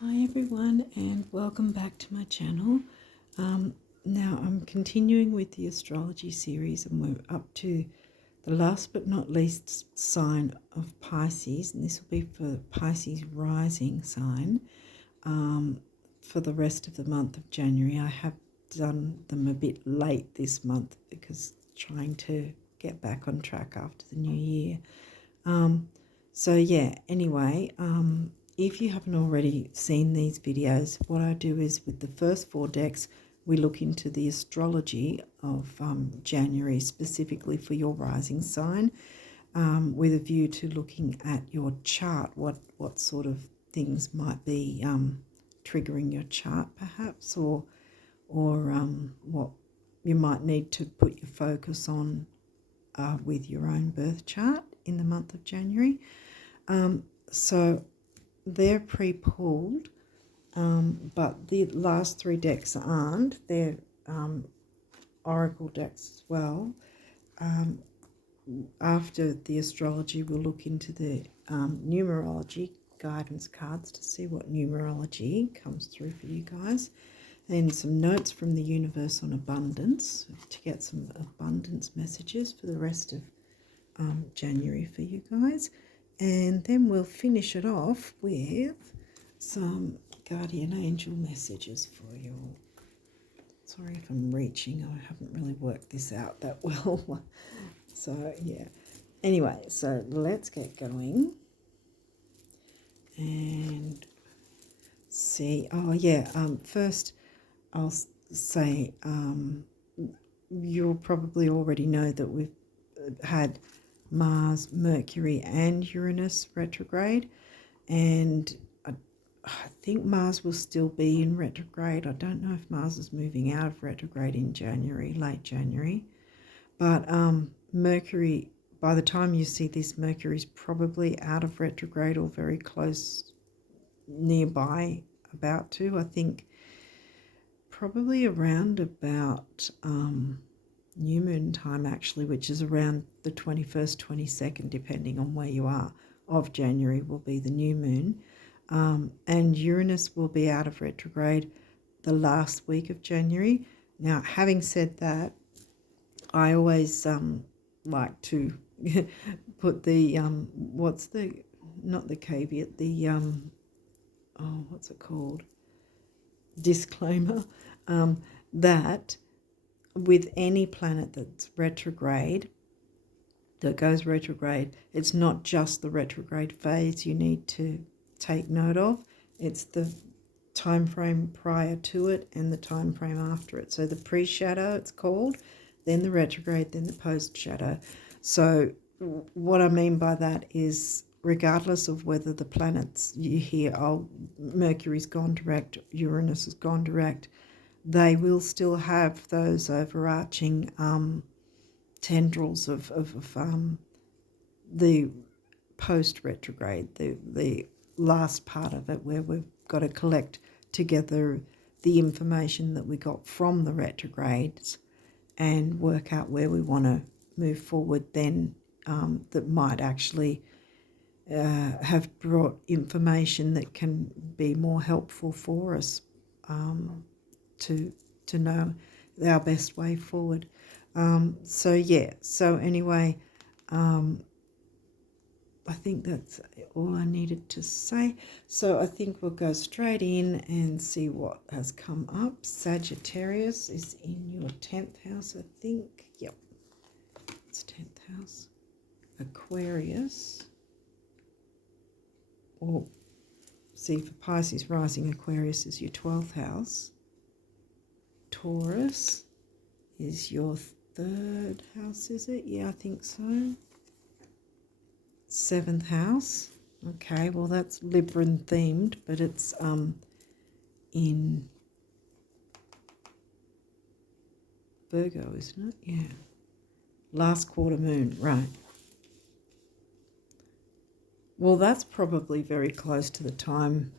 Hi everyone, and welcome back to my channel. Now I'm continuing with the astrology series, and we're up to the last but not least sign of Pisces, and this will be for Pisces rising sign for the rest of the month of January. I have done them a bit late this month because trying to get back on track after the new year. If you haven't already seen these videos, what I do is with the first 4 decks, we look into the astrology of January, specifically for your rising sign, with a view to looking at your chart, what sort of things might be triggering your chart perhaps, or what you might need to put your focus on with your own birth chart in the month of January. So they're pre-pulled, but the last 3 decks aren't. They're oracle decks as well. After the astrology, we'll look into the numerology guidance cards to see what numerology comes through for you guys, and some notes from the universe on abundance to get some abundance messages for the rest of January for you guys. And then we'll finish it off with some guardian angel messages for you. Sorry if I'm reaching, I haven't really worked this out that well. So yeah, anyway, so let's get going and see. First I'll say you'll probably already know that we've had Mars, Mercury and Uranus retrograde, and I think Mars will still be in retrograde. I don't know if Mars is moving out of retrograde in January, late January, but Mercury, by the time you see this, Mercury's probably out of retrograde or very close, nearby, about to. I think probably around about new moon time actually, which is around the 21st, 22nd, depending on where you are, of January will be the new moon. And Uranus will be out of retrograde the last week of January. Now, having said that, I always like to put the not the caveat, the what's it called? Disclaimer, that with any planet that's retrograde, that goes retrograde, it's not just the retrograde phase you need to take note of, it's the time frame prior to it and the time frame after it. So the pre-shadow, it's called, then the retrograde, then the post-shadow. So what I mean by that is, regardless of whether the planets you hear, oh, Mercury's gone direct, Uranus has gone direct, they will still have those overarching tendrils of the post-retrograde, the last part of it, where we've got to collect together the information that we got from the retrogrades and work out where we want to move forward then, that might actually have brought information that can be more helpful for us to know our best way forward. So anyway, I think that's all I needed to say. So I think we'll go straight in and see what has come up. Sagittarius is in your 10th house, I think. Yep, it's 10th house. Aquarius, or see, for Pisces rising, Aquarius is your 12th house. Taurus is your 3rd house, is it? Yeah, I think so. 7th house. Okay, well that's Libran themed, but it's in Virgo, isn't it? Yeah. Last quarter moon, right. Well, that's probably very close to the time,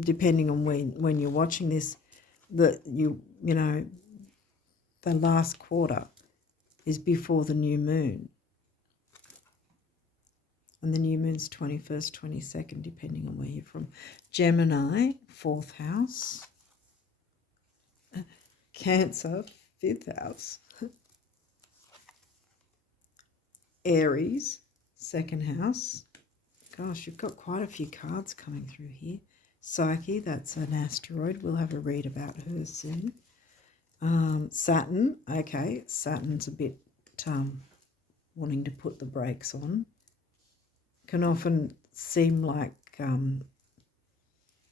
depending on when you're watching this, that you know, the last quarter is before the new moon. And the new moon's 21st, 22nd, depending on where you're from. Gemini, 4th house. Cancer, 5th house. Aries, 2nd house. Gosh, you've got quite a few cards coming through here. Psyche, that's an asteroid. We'll have a read about her soon. Saturn, okay. Saturn's a bit wanting to put the brakes on. Can often seem like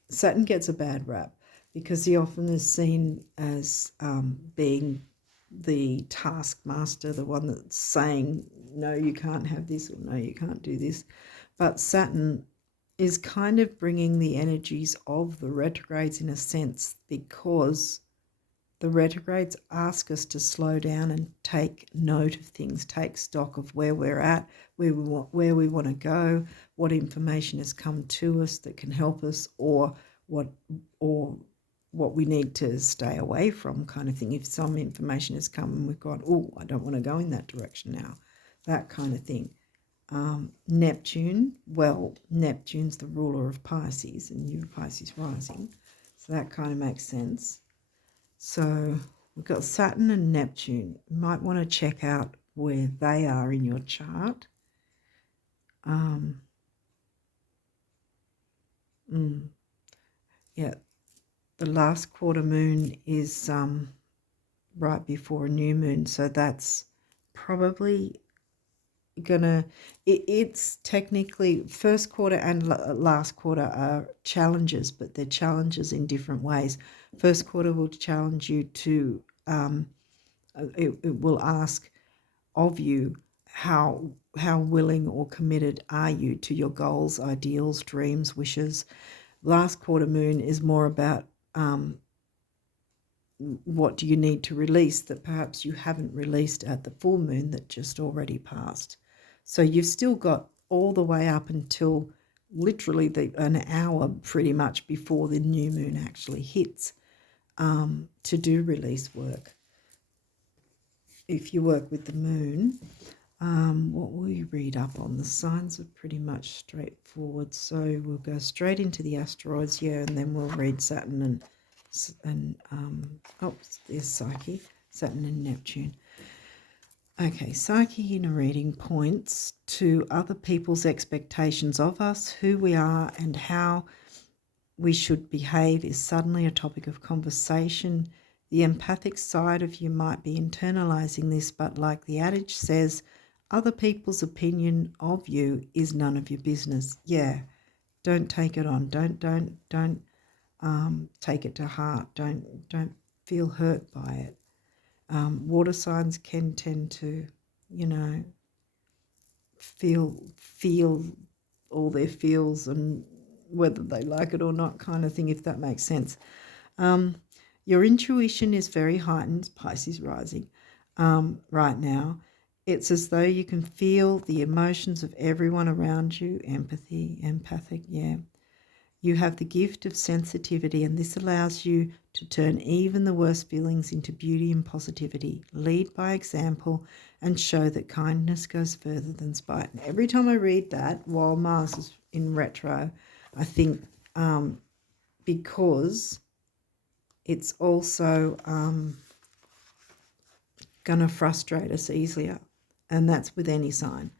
Saturn gets a bad rap because he often is seen as being the taskmaster, the one that's saying, no, you can't have this, or no, you can't do this. But Saturn is kind of bringing the energies of the retrogrades in a sense, because the retrogrades ask us to slow down and take note of things, take stock of where we're at, where we want to go, what information has come to us that can help us, or what we need to stay away from, kind of thing. If some information has come and we've gone, oh, I don't want to go in that direction now, that kind of thing. Neptune, well, Neptune's the ruler of Pisces, and you're Pisces rising, so that kind of makes sense. So we've got Saturn and Neptune. You might want to check out where they are in your chart. Yeah, the last quarter moon is right before a new moon, so that's probably gonna, it's technically first quarter and last quarter are challenges, but they're challenges in different ways. First quarter will challenge you to it will ask of you how willing or committed are you to your goals, ideals, dreams, wishes. Last quarter moon is more about what do you need to release that perhaps you haven't released at the full moon that just already passed. So you've still got all the way up until literally an hour pretty much before the new moon actually hits to do release work. If you work with the moon, what will you read up on? The signs are pretty much straightforward. So we'll go straight into the asteroids here, and then we'll read Saturn and there's Psyche, Saturn and Neptune. Okay, Psyche in a reading points to other people's expectations of us, who we are, and how we should behave is suddenly a topic of conversation. The empathic side of you might be internalizing this, but like the adage says, other people's opinion of you is none of your business. Yeah, don't take it on. Don't take it to heart. Don't feel hurt by it. Water signs can tend to, feel all their feels and whether they like it or not, kind of thing, if that makes sense. Your intuition is very heightened, Pisces rising, right now. It's as though you can feel the emotions of everyone around you. Empathic, yeah. You have the gift of sensitivity, and this allows you to turn even the worst feelings into beauty and positivity. Lead by example and show that kindness goes further than spite. And every time I read that, while Mars is in retro, I think because it's also going to frustrate us easier, and that's with any sign.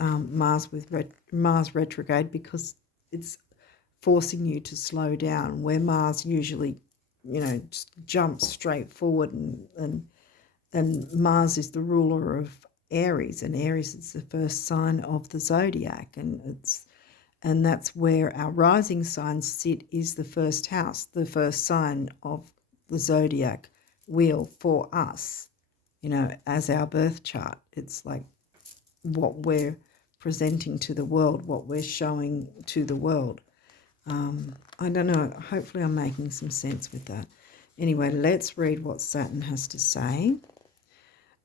Mars retrograde, because it's forcing you to slow down, where Mars usually, just jumps straight forward, and Mars is the ruler of Aries, and Aries is the first sign of the zodiac, and that's where our rising signs sit, is the first house, the first sign of the zodiac wheel for us, as our birth chart. It's like what we're presenting to the world, what we're showing to the world. I don't know, hopefully I'm making some sense with that. Anyway, let's read what Saturn has to say.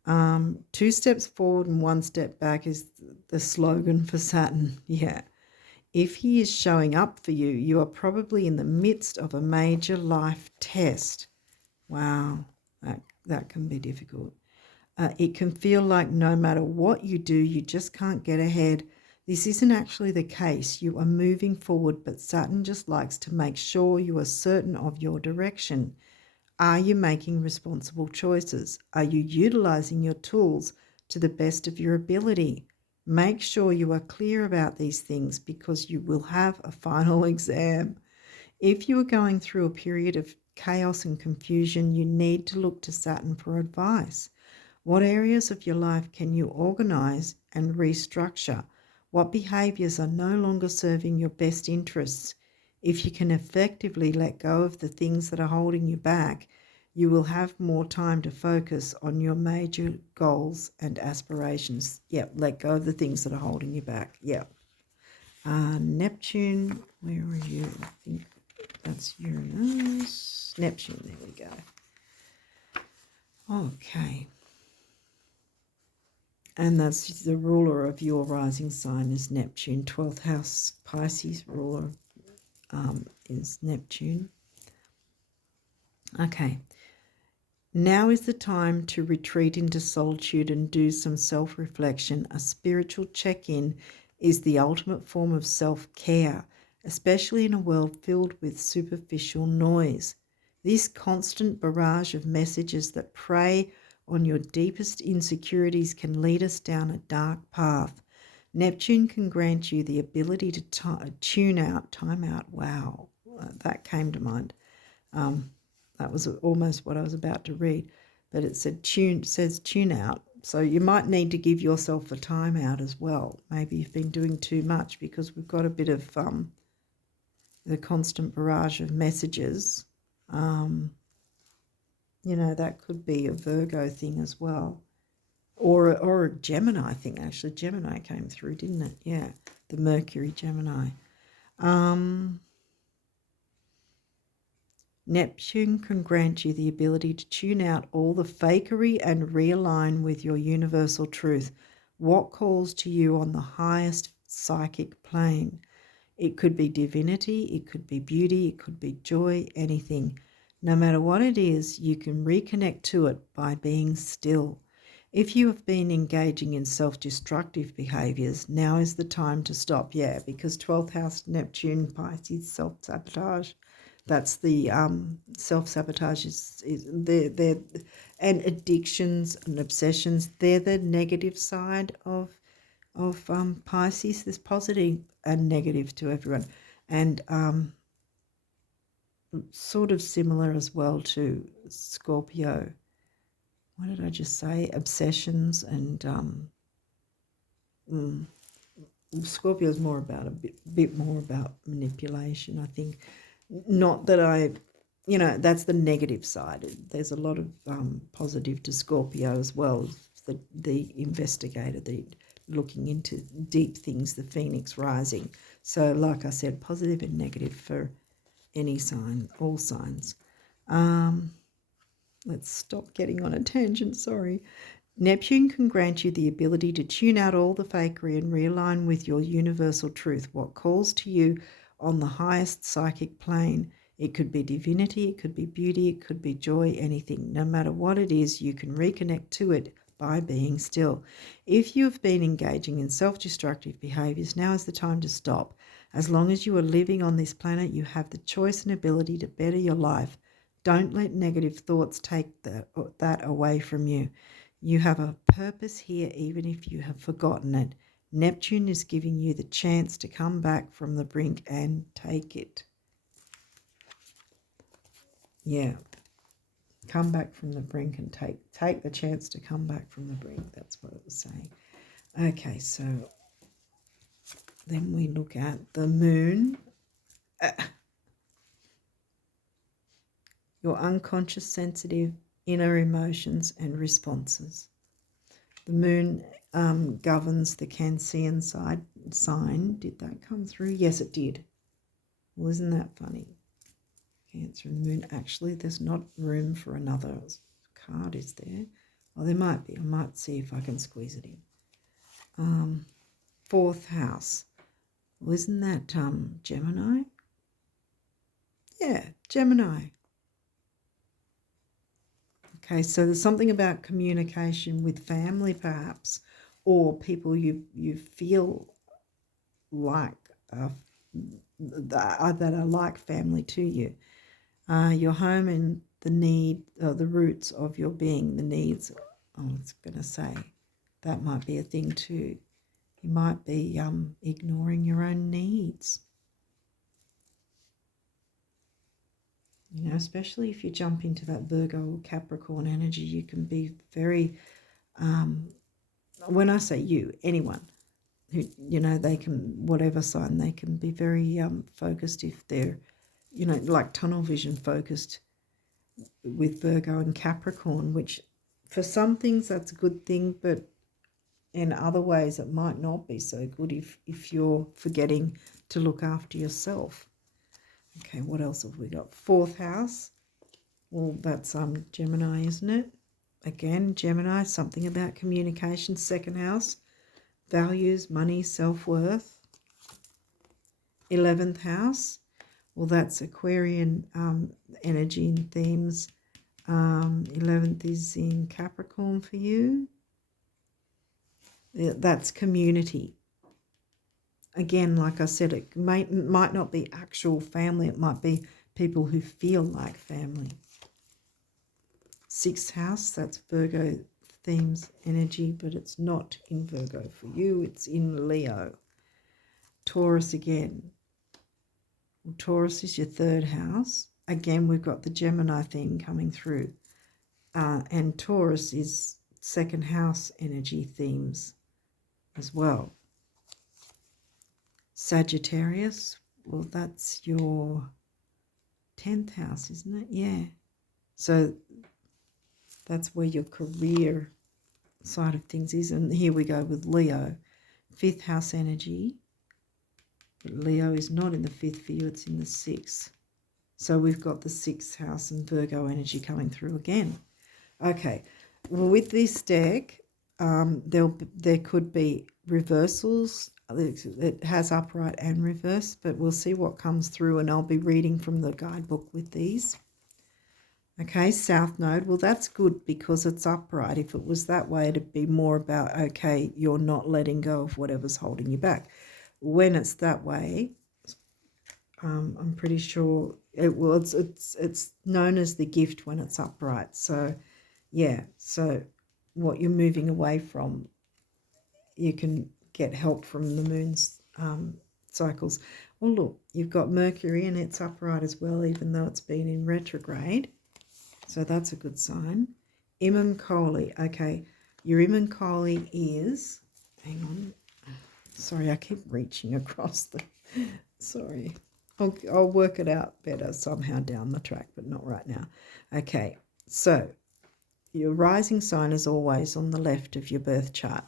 2 steps forward and 1 step back is the slogan for Saturn. Yeah. If he is showing up for you, you are probably in the midst of a major life test. Wow, that can be difficult. It can feel like no matter what you do, you just can't get ahead. This isn't actually the case. You are moving forward, but Saturn just likes to make sure you are certain of your direction. Are you making responsible choices? Are you utilizing your tools to the best of your ability? Make sure you are clear about these things because you will have a final exam. If you are going through a period of chaos and confusion, you need to look to Saturn for advice. What areas of your life can you organize and restructure? What behaviors are no longer serving your best interests? If you can effectively let go of the things that are holding you back, you will have more time to focus on your major goals and aspirations. Yep, let go of the things that are holding you back. Yep. Neptune, where are you? I think that's Uranus. Neptune, there we go. Okay. And that's the ruler of your rising sign is Neptune. 12th house Pisces ruler is Neptune. Okay. Now is the time to retreat into solitude and do some self-reflection. A spiritual check-in is the ultimate form of self-care, especially in a world filled with superficial noise. This constant barrage of messages that prey on your deepest insecurities can lead us down a dark path. Neptune can grant you the ability to tune out, time out. Wow, that came to mind. That was almost what I was about to read, but it says tune out. So you might need to give yourself a time out as well. Maybe you've been doing too much because we've got a bit of the constant barrage of messages. That could be a Virgo thing as well. Or a Gemini thing, actually. Gemini came through, didn't it? Yeah, the Mercury Gemini. Neptune can grant you the ability to tune out all the fakery and realign with your universal truth. What calls to you on the highest psychic plane? It could be divinity, it could be beauty, it could be joy, anything. No matter what it is, you can reconnect to it by being still. If you have been engaging in self-destructive behaviors, now is the time to stop. Yeah, because 12th house Neptune, Pisces, self-sabotage. That's the self-sabotage is they're and addictions and obsessions. They're the negative side of Pisces. There's positive and negative to everyone, and sort of similar as well to Scorpio. What did I just say? Obsessions and Scorpio is more about a bit more about manipulation, I think. Not that that's the negative side. There's a lot of positive to Scorpio as well. The investigator, the looking into deep things, the Phoenix rising. So like I said, positive and negative for any sign, all signs. Let's stop getting on a tangent, sorry. Neptune can grant you the ability to tune out all the fakery and realign with your universal truth, what calls to you on the highest psychic plane. It could be divinity, it could be beauty, it could be joy, anything. No matter what it is, you can reconnect to it by being still. If you have been engaging in self-destructive behaviors, now is the time to stop. As long as you are living on this planet, you have the choice and ability to better your life. Don't let negative thoughts take that away from you. You have a purpose here even if you have forgotten it. Neptune is giving you the chance to come back from the brink and take it. Yeah. Come back from the brink and take the chance to come back from the brink. That's what it was saying. Okay, so then we look at the moon. Your unconscious, sensitive, inner emotions and responses. The moon governs the Cancerian sign. Did that come through? Yes, it did. Well, isn't that funny? Cancer and moon. Actually, there's not room for another card, is there? Oh, there might be. I might see if I can squeeze it in. 4th house. Well, isn't that Gemini? Yeah, Gemini. Okay, so there's something about communication with family perhaps, or people you feel like that are like family to you. Your home and the roots of your being, the needs. I was going to say that might be a thing too. You might be ignoring your own needs. You know, especially if you jump into that Virgo or Capricorn energy, you can be very, when I say you, anyone who, you know, they can, whatever sign, they can be very focused if they're, you know, like tunnel vision focused with Virgo and Capricorn, which for some things that's a good thing, but in other ways it might not be so good if you're forgetting to look after yourself. Okay, what else have we got? Fourth house. Well, that's Gemini, isn't it? Again, Gemini, something about communication. Second house, values, money, self-worth. 11th house, well, that's Aquarian energy and themes. 11th is in Capricorn for you. That's community. Again, like I said, it might not be actual family. It might be people who feel like family. 6th house, that's Virgo themes energy, but it's not in Virgo for you. It's in Leo. Taurus again. Well, Taurus is your 3rd house. Again, we've got the Gemini theme coming through. And Taurus is 2nd house energy themes as well. Sagittarius, well, that's your 10th house, isn't it? Yeah. So that's where your career side of things is. And here we go with Leo. 5th house energy. But Leo is not in the 5th for you, it's in the 6th. So we've got the 6th house and Virgo energy coming through again. Okay, well, with this deck, there could be reversals. It has upright and reverse, but we'll see what comes through, and I'll be reading from the guidebook with these. Okay, South Node, well, that's good because it's upright. If it was that way, it'd be more about, okay, you're not letting go of whatever's holding you back. When it's that way, I'm pretty sure it's known as the gift when it's upright. So, yeah, so what you're moving away from, you can get help from the moon's cycles. Well, look, you've got Mercury and it's upright as well, even though it's been in retrograde. So that's a good sign. Imam Kohli. Okay, your Imam Kohli is, hang on. Sorry, I keep reaching across the, sorry. I'll work it out better somehow down the track, but not right now. Okay, so your rising sign is always on the left of your birth chart.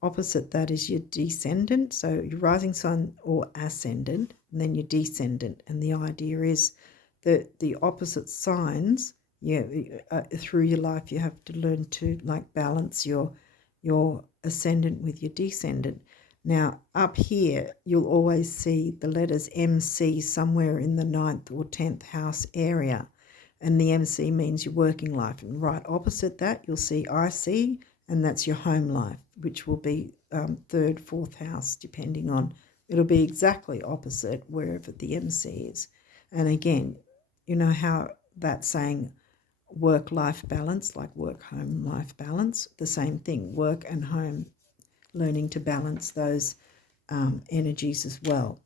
Opposite that is your descendant, so your rising sign or ascendant, and then your descendant. And the idea is that the opposite signs, through your life, you have to learn to like balance your ascendant with your descendant. Now, up here, you'll always see the letters MC somewhere in the 9th or 10th house area. And the MC means your working life. And right opposite that, you'll see IC, and that's your home life, which will be 3rd, 4th house, depending on, it'll be exactly opposite wherever the MC is. And again, you know how that's saying work-life balance, like work-home-life balance, the same thing, work and home, learning to balance those energies as well.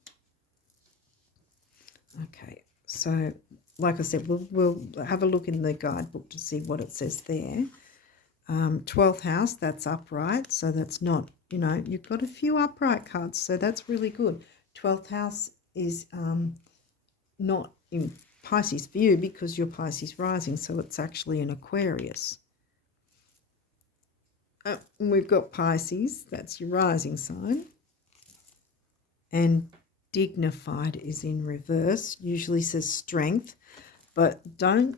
Okay, so like I said, we'll have a look in the guidebook to see what it says there. 12th house, that's upright, so that's not, you know, you've got a few upright cards, so that's really good. 12th house is not in Pisces for you because you're Pisces rising, so it's actually an Aquarius. We've got Pisces, that's your rising sign. And dignified is in reverse, usually says strength, but don't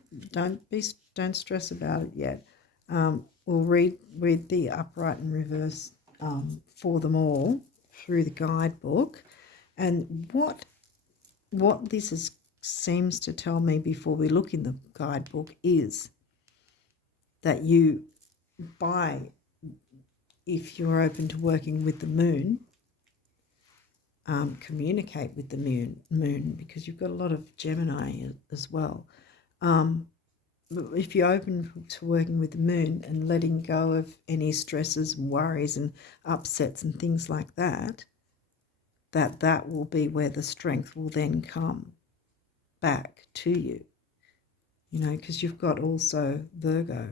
stress about it yet. We'll read the upright and reverse for them all through the guidebook. And what this seems to tell me before we look in the guidebook is that if you're open to working with the moon, communicate with the moon, because you've got a lot of Gemini as well. If you're open to working with the moon and letting go of any stresses, worries and upsets and things like that, that will be where the strength will then come back to you, because you've got also Virgo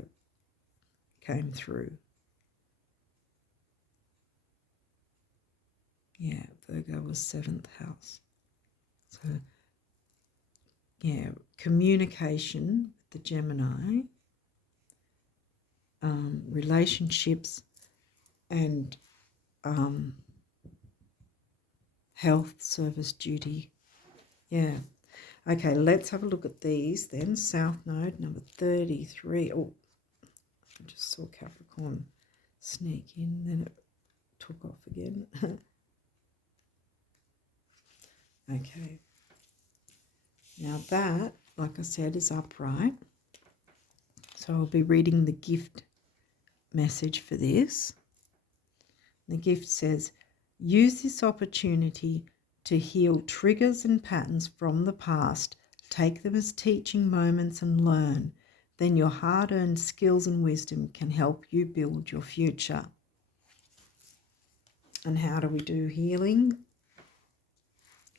came through. Yeah, Virgo was 7th house. So, yeah, communication with the Gemini, relationships and health, service, duty. Yeah. Okay, let's have a look at these then. South Node, number 33. Oh, I just saw Capricorn sneak in, then it took off again. Okay. Now that, like I said, is upright. So I'll be reading the gift message for this. The gift says, use this opportunity to heal triggers and patterns from the past. Take them as teaching moments and learn. Then your hard-earned skills and wisdom can help you build your future. And how do we do healing?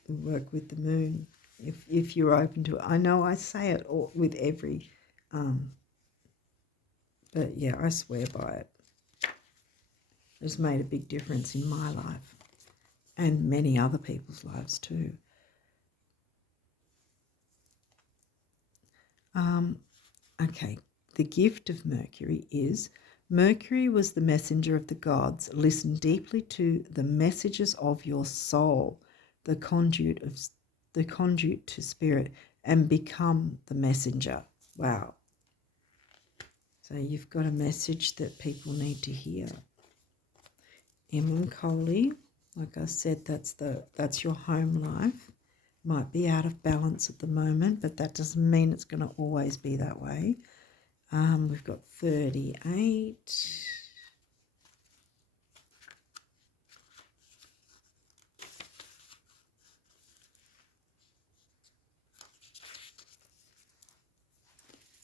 We work with the moon. If you're open to it. I know I say it all, with every, but yeah, I swear by it. It's made a big difference in my life and many other people's lives too. Okay, the gift of Mercury is, Mercury was the messenger of the gods. Listen deeply to the messages of your soul, the conduit to spirit, and become the messenger. Wow. So you've got a message that people need to hear. Melancholy, like I said, that's your home life. Might be out of balance at the moment, but that doesn't mean it's going to always be that way. We've got 38.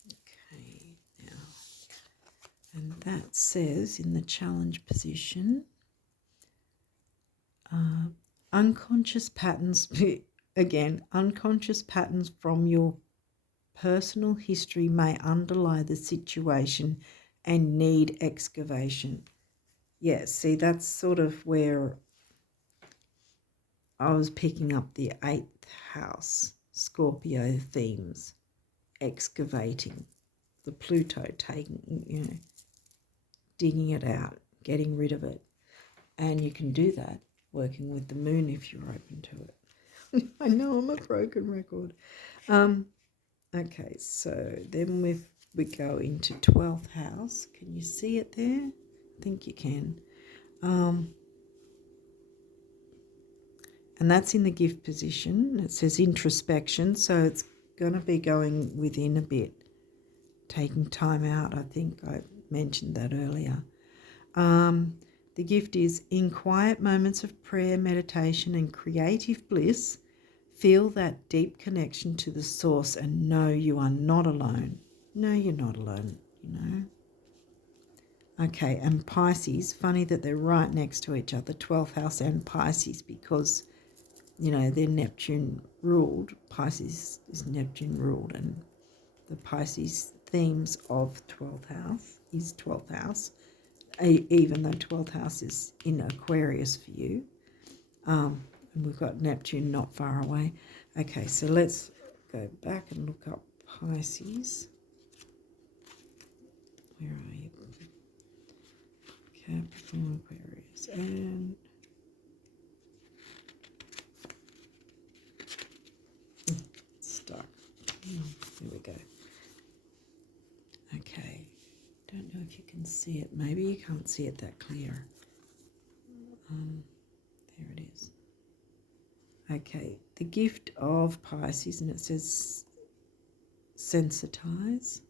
Okay, now, and that says in the challenge position, unconscious patterns, again, unconscious patterns from your personal history may underlie the situation and need excavation. Yeah, see, that's sort of where I was picking up the 8th house, Scorpio themes, excavating, the Pluto taking, digging it out, getting rid of it. And you can do that working with the moon if you're open to it. I know I'm a broken record. Okay, so then we go into 12th house. Can you see it there? I think you can. And that's in the gift position. It says introspection, so it's going to be going within a bit, taking time out. I think I mentioned that earlier. The gift is, in quiet moments of prayer, meditation and creative bliss, feel that deep connection to the source and know you are not alone. No, you're not alone, Okay, and Pisces, funny that they're right next to each other, 12th house and Pisces, because, they're Neptune ruled. Pisces is Neptune ruled, and the Pisces themes of 12th house is 12th house, even though 12th house is in Aquarius for you. And we've got Neptune not far away. Okay, so let's go back and look up Pisces. Where are you? Capricorn, Aquarius, and stuck. Here we go. Okay, don't know if you can see it. Maybe you can't see it that clear. There it is. Okay, the gift of Pisces, and it says sensitize.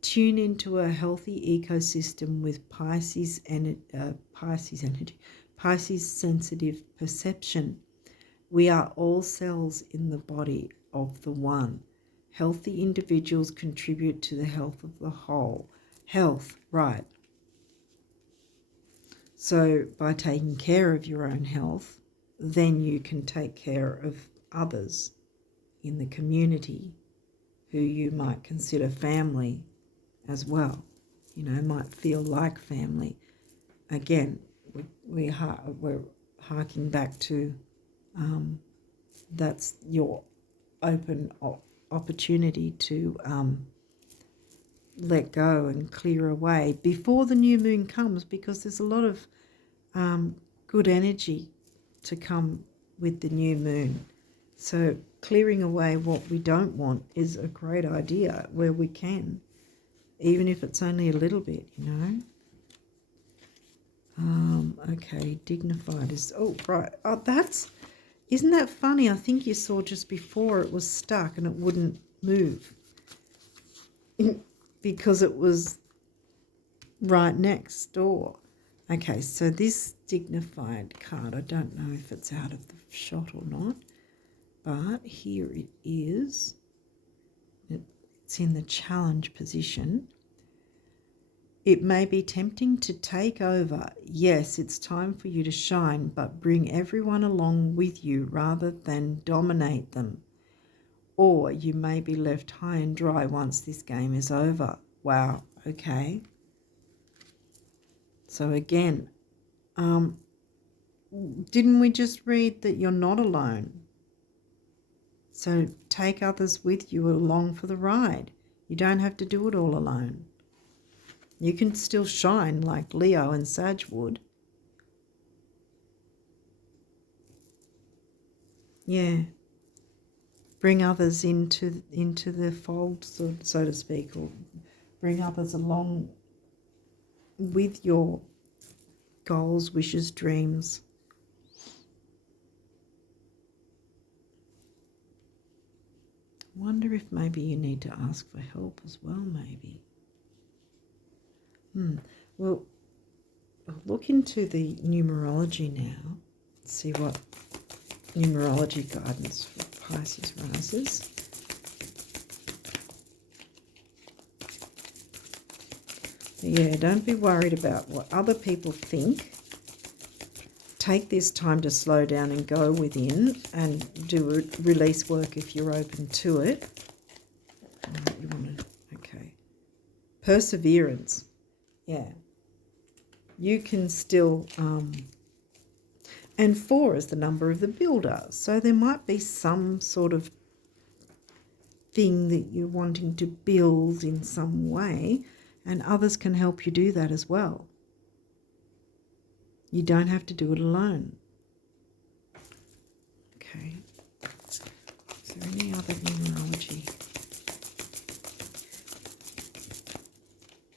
Tune into a healthy ecosystem with Pisces energy, Pisces, sensitive perception. We are all cells in the body of the one. Healthy individuals contribute to the health of the whole. Health, right. So by taking care of your own health, then you can take care of others in the community who you might consider family as well. You know, might feel like family. Again, we're harking back to that's your open opportunity to let go and clear away before the new moon comes, because there's a lot of good energy to come with the new moon. So clearing away what we don't want is a great idea where we can, even if it's only a little bit, you know. Okay, dignified is, oh, right. Oh, isn't that funny? I think you saw just before it was stuck and it wouldn't move because it was right next door. Okay, so this dignified card, I don't know if it's out of the shot or not, but here it is. It's in the challenge position. It may be tempting to take over. Yes, it's time for you to shine, but bring everyone along with you rather than dominate them. Or you may be left high and dry once this game is over. Wow, okay. So again, didn't we just read that you're not alone? So take others with you along for the ride. You don't have to do it all alone. You can still shine like Leo and Sag would. Yeah. Bring others into the fold, so to speak, or bring others along with your goals, wishes, dreams. I wonder if maybe you need to ask for help as well, maybe. Well, I'll look into the numerology now. See what numerology guidance for Pisces risers. Yeah, don't be worried about what other people think. Take this time to slow down and go within and do release work if you're open to it. You want to, okay. Perseverance. Yeah. You can still, and 4 is the number of the builder. So there might be some sort of thing that you're wanting to build in some way, and others can help you do that as well. You don't have to do it alone. Okay. Is there any other numerology?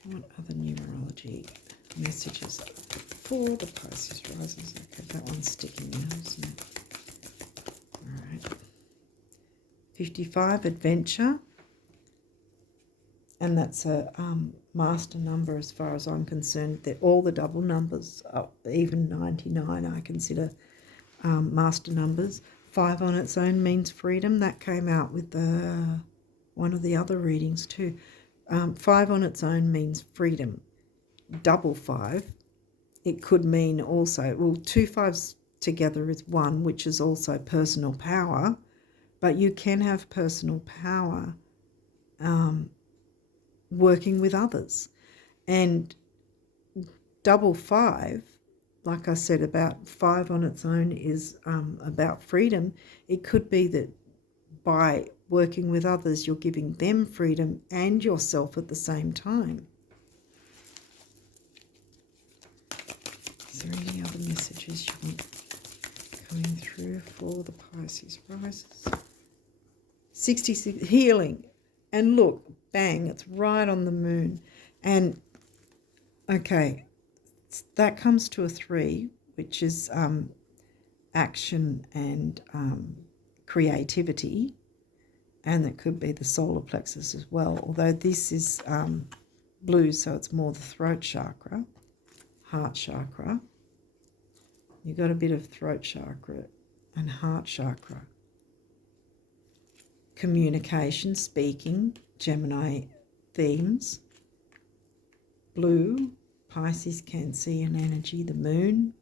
What other numerology messages for the Pisces risers? Okay, that one's sticking now, isn't it? All right. 55, adventure. And that's a master number as far as I'm concerned. They're all the double numbers, even 99 I consider master numbers. 5 on its own means freedom. That came out with one of the other readings too. 5 on its own means freedom. Double 5, it could mean also, well, 2 5s together is 1, which is also personal power, but you can have personal power working with others. And double 5, like I said, about 5 on its own is about freedom. It could be that by working with others, you're giving them freedom and yourself at the same time. Is there any other messages you want coming through for the Pisces risers? 66, healing. And look, bang, it's right on the moon. And, okay, that comes to a 3, which is action and creativity. And that could be the solar plexus as well, although this is blue, so it's more the throat chakra, heart chakra. You've got a bit of throat chakra and heart chakra. Communication, speaking, Gemini themes. Blue, Pisces, Cancerian energy, the moon.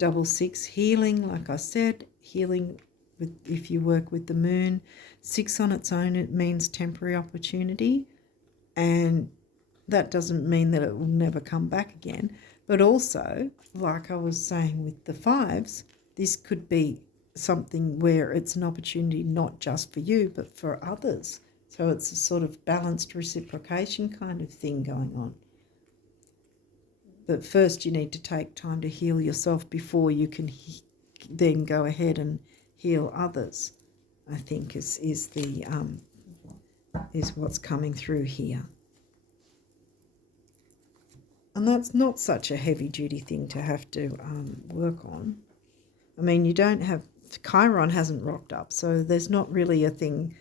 6, healing, like I said, healing with, if you work with the moon. 6 on its own, it means temporary opportunity, and that doesn't mean that it will never come back again. But also, like I was saying with the 5s, this could be something where it's an opportunity not just for you, but for others. So it's a sort of balanced reciprocation kind of thing going on. But first you need to take time to heal yourself before you can then go ahead and heal others, I think is what's coming through here. And that's not such a heavy-duty thing to have to work on. I mean, you don't have... Chiron hasn't rocked up, so there's not really a thing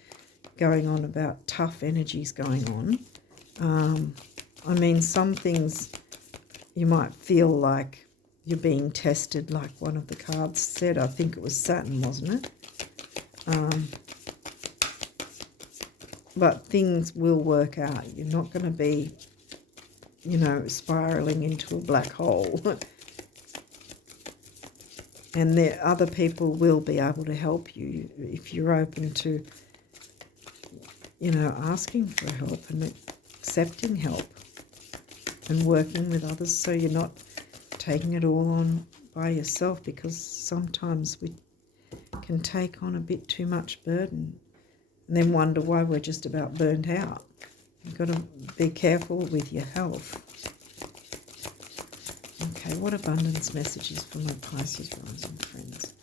going on about tough energies going on. I mean, some things you might feel like you're being tested, like one of the cards said. I think it was Saturn, wasn't it? But things will work out. You're not going to be, you know, spiraling into a black hole. And there, other people will be able to help you if you're open to, you know, asking for help and accepting help and working with others, so you're not taking it all on by yourself, because sometimes we can take on a bit too much burden and then wonder why we're just about burnt out. You've got to be careful with your health. Okay, what abundance messages for my Pisces rising friends?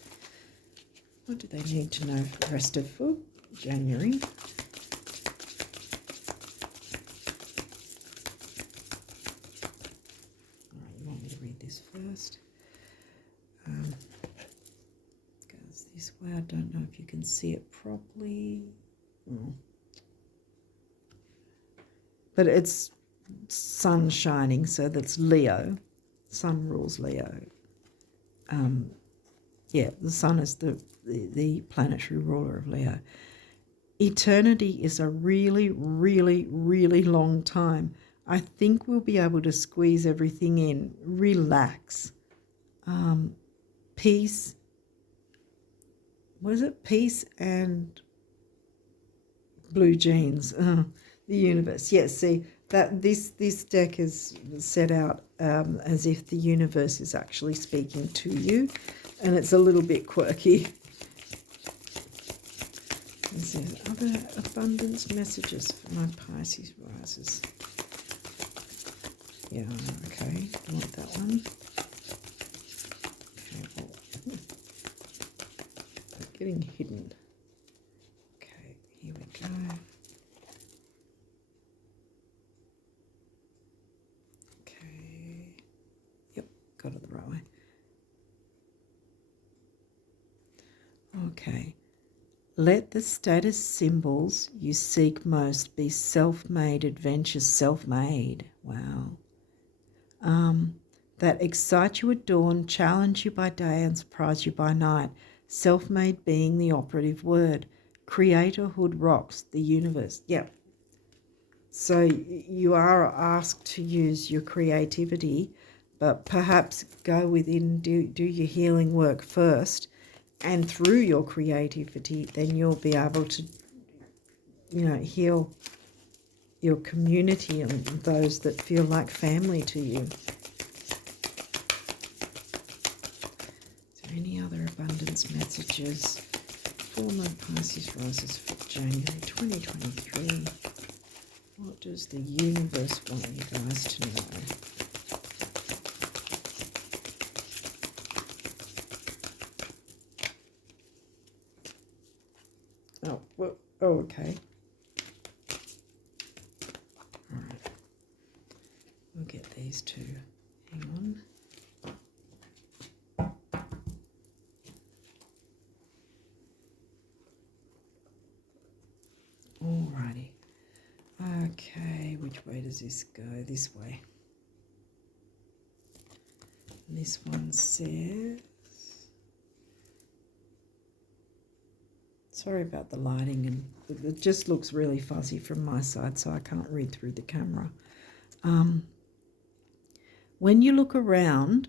What do they need to know for the rest of January? First, goes this way. I don't know if you can see it properly. But it's sun shining, so that's Leo. Sun rules Leo. Yeah, the sun is the planetary ruler of Leo. Eternity is a really, really, really long time. I think we'll be able to squeeze everything in. Relax. Peace. What is it? Peace and blue jeans. The universe. Yes, see, that this deck is set out as if the universe is actually speaking to you, and it's a little bit quirky. Is there other abundance messages for my Pisces risers? Yeah, okay, I want that one. Okay, well, they're getting hidden. Okay, here we go. Okay, yep, got it the right way. Okay. Let the status symbols you seek most be self-made adventures, self-made. Wow. That excite you at dawn, challenge you by day and surprise you by night. Self-made being the operative word. Creatorhood rocks the universe. Yep. So you are asked to use your creativity, but perhaps go within, do your healing work first, and through your creativity, then you'll be able to, you know, heal your community and those that feel like family to you. Is there any other abundance messages for my Pisces risers for January 2023? What does the universe want you guys to know? Oh, well, oh, okay. All right. We'll get these two. Hang on. Alrighty. Okay, which way does this go? This way. This one says, sorry about the lighting, and it just looks really fuzzy from my side, so I can't read through the camera. When you look around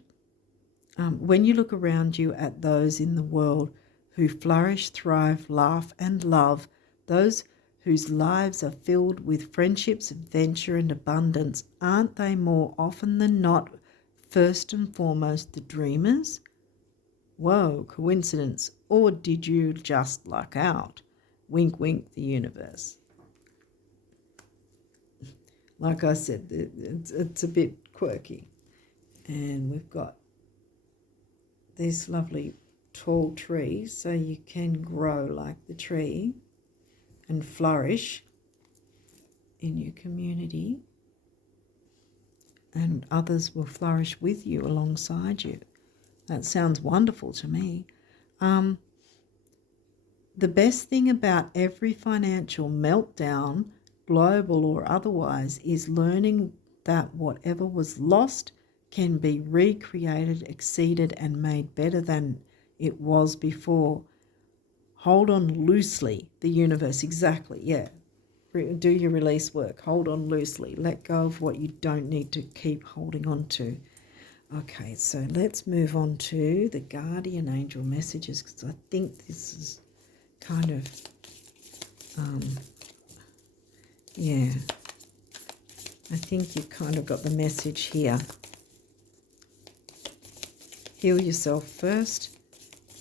you at those in the world who flourish, thrive, laugh, and love, those whose lives are filled with friendships, adventure, and abundance, aren't they more often than not first and foremost the dreamers? Whoa, coincidence. Or did you just luck out? Wink, wink, the universe. Like I said, it's a bit quirky. And we've got these lovely tall trees, so you can grow like the tree and flourish in your community, and others will flourish with you, alongside you. That sounds wonderful to me. The best thing about every financial meltdown, global or otherwise, is learning that whatever was lost can be recreated, exceeded, and made better than it was before. Hold on loosely, the universe. Exactly, yeah. Do your release work. Hold on loosely. Let go of what you don't need to keep holding on to. Okay, so let's move on to the guardian angel messages, because I think this is kind of, yeah, I think you've kind of got the message here. Heal yourself first,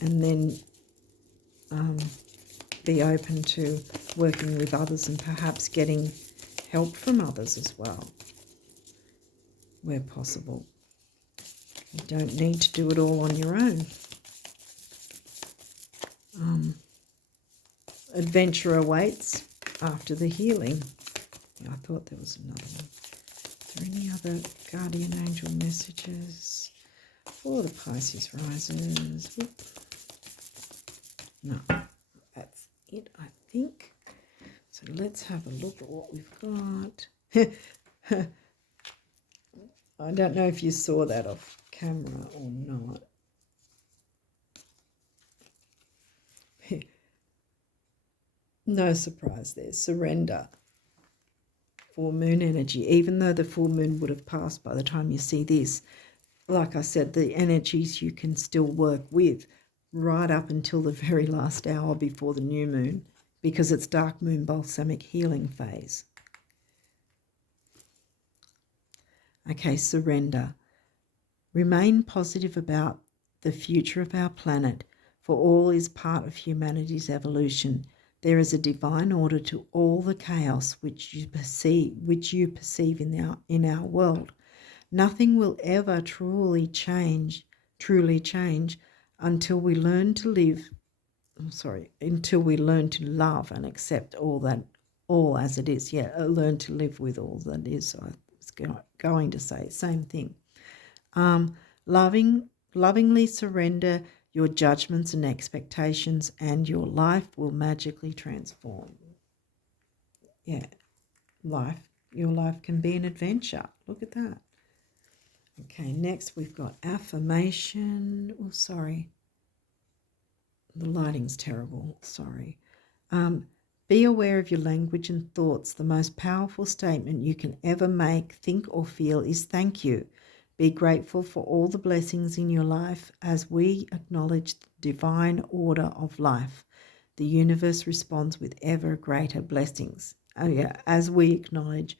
and then be open to working with others and perhaps getting help from others as well, where possible. You don't need to do it all on your own. Adventure awaits after the healing. Yeah, I thought there was another one. Is there any other guardian angel messages for the Pisces risers? Whoop. No, that's it, I think. So let's have a look at what we've got. I don't know if you saw that off camera or not. No surprise there. Surrender. Full moon energy. Even though the full moon would have passed by the time you see this, like I said, the energies you can still work with right up until the very last hour before the new moon, because it's dark moon balsamic healing phase. Okay, surrender. Remain positive about the future of our planet, for all is part of humanity's evolution. There is a divine order to all the chaos which you perceive in our world. Nothing will ever truly change until we learn to love and accept all as it is. Yeah, learn to live with all that is. I was going to say same thing. Lovingly surrender your judgments and expectations, and your life will magically transform. Yeah, your life can be an adventure. Look at that. Okay, next we've got affirmation. Oh, sorry. The lighting's terrible. Sorry. Be aware of your language and thoughts. The most powerful statement you can ever make, think, or feel is thank you. Be grateful for all the blessings in your life as we acknowledge the divine order of life. The universe responds with ever greater blessings. Oh yeah, as we acknowledge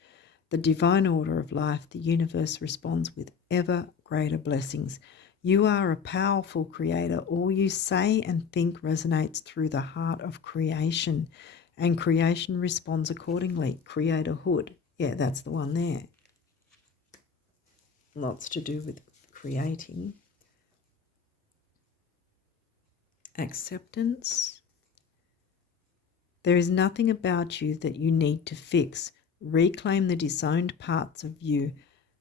the divine order of life, the universe responds with ever greater blessings. You are a powerful creator. All you say and think resonates through the heart of creation, and creation responds accordingly. Creatorhood. Yeah, that's the one there. Lots to do with creating. Acceptance. There is nothing about you that you need to fix. Reclaim the disowned parts of you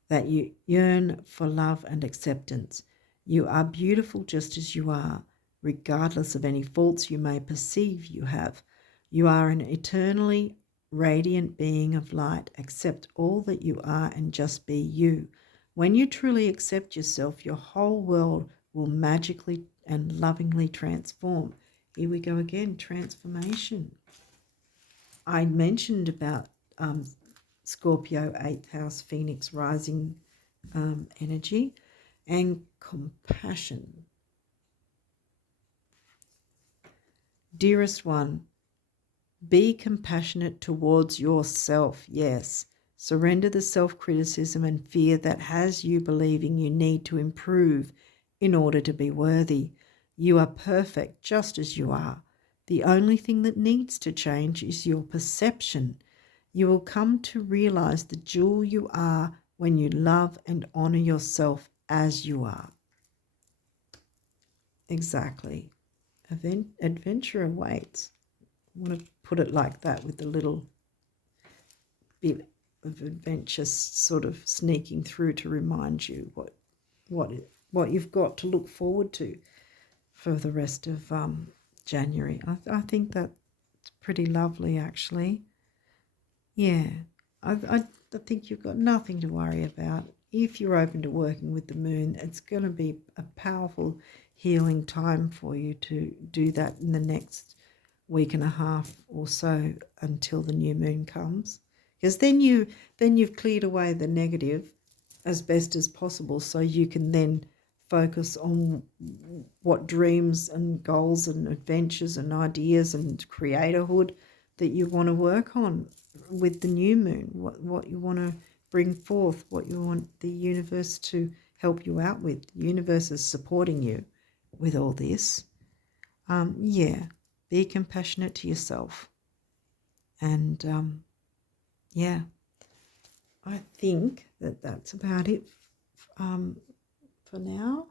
that you yearn for love and acceptance. You are beautiful just as you are, regardless of any faults you may perceive you have. You are an eternally radiant being of light. Accept all that you are and just be you. When you truly accept yourself, your whole world will magically and lovingly transform. Here we go again, transformation. I mentioned about Scorpio 8th house, Phoenix rising energy, and compassion. Dearest one, be compassionate towards yourself, yes. Surrender the self-criticism and fear that has you believing you need to improve in order to be worthy. You are perfect just as you are. The only thing that needs to change is your perception. You will come to realize the jewel you are when you love and honor yourself as you are. Exactly. Adventure awaits. I want to put it like that, with a little bit of adventure sort of sneaking through to remind you what you've got to look forward to for the rest of January. I think that's pretty lovely, actually. Yeah, I think you've got nothing to worry about. If you're open to working with the moon, it's going to be a powerful healing time for you to do that in the next week and a half or so until the new moon comes, because then you've cleared away the negative as best as possible, so you can then focus on what dreams and goals and adventures and ideas and creatorhood that you want to work on with the new moon, what you want to bring forth, what you want the universe to help you out with. The universe is supporting you with all this. Yeah, be compassionate to yourself. And yeah, I think that's about it for now.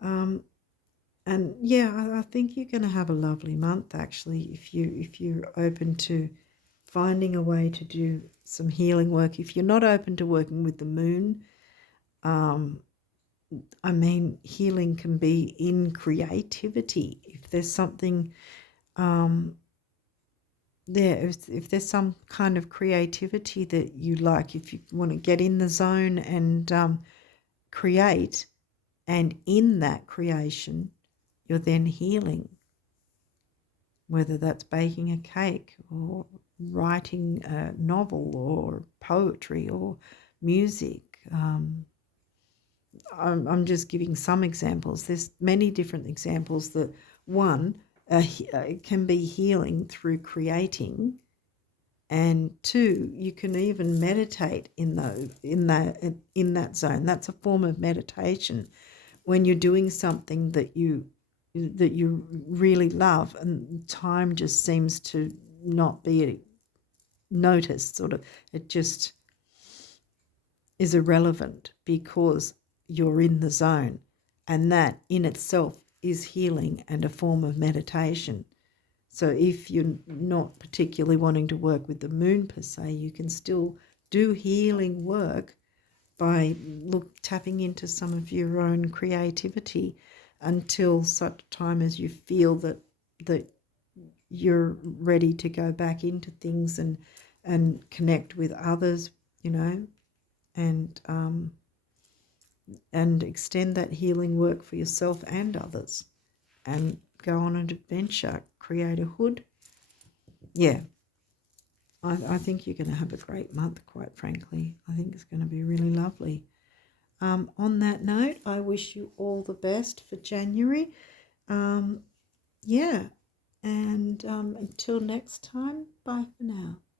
And yeah, I think you're going to have a lovely month, actually, if you're open to finding a way to do some healing work. If you're not open to working with the moon, I mean, healing can be in creativity. If there's something if there's some kind of creativity that you like, if you want to get in the zone and create, and in that creation you're then healing, whether that's baking a cake or writing a novel or poetry or music. I'm just giving some examples. There's many different examples that one can be healing through creating, and two, you can even meditate in that zone. That's a form of meditation when you're doing something that you really love, and time just seems to not be noticed. Sort of, it just is irrelevant because you're in the zone, and that in itself is healing and a form of meditation. So if you're not particularly wanting to work with the moon per se, you can still do healing work by tapping into some of your own creativity until such time as you feel that you're ready to go back into things and connect with others, and extend that healing work for yourself and others, and go on an adventure, create a hood. Yeah, I think you're going to have a great month, quite frankly. I think it's going to be really lovely. On that note, I wish you all the best for January. Yeah, and until next time, bye for now.